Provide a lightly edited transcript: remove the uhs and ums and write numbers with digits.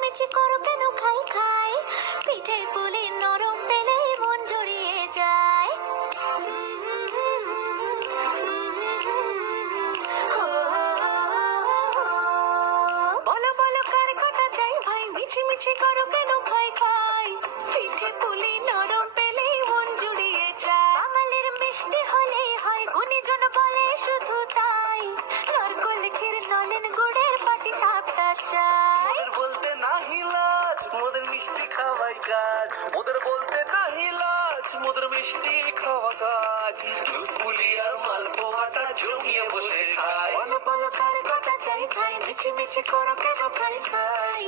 মিছিমিছি করো কেন খাই খাই, পিঠে পুলি নরম পেলেই মন জুড়িয়ে যায়। বলো বলো কার কটা চাই ভাই, মিছিমিছি করো কেন খাই খাই, পিঠে পুলি নরম পেলেই মন জুড়িয়ে যায়। বাঙালির মিষ্টি হলেই হয়, গুণীজন বলে শুধু তাই, নারকোল ক্ষীর নলেন গুড়ের পাটি সাপটা চাই। মোদের বলতে নাহি লাজ, মোদের মিষ্টি খাওয়াই কাজ। মোদের বলতে নাহি লাজ, মোদের মিষ্টি খাওয়া কাজ। দুধ পুলি আর মালপোয়াটা জমিয়ে বসে খায়। বলো বলো কার কটা চাই খাই, মিছিমিছি করো কেন খাই খাই।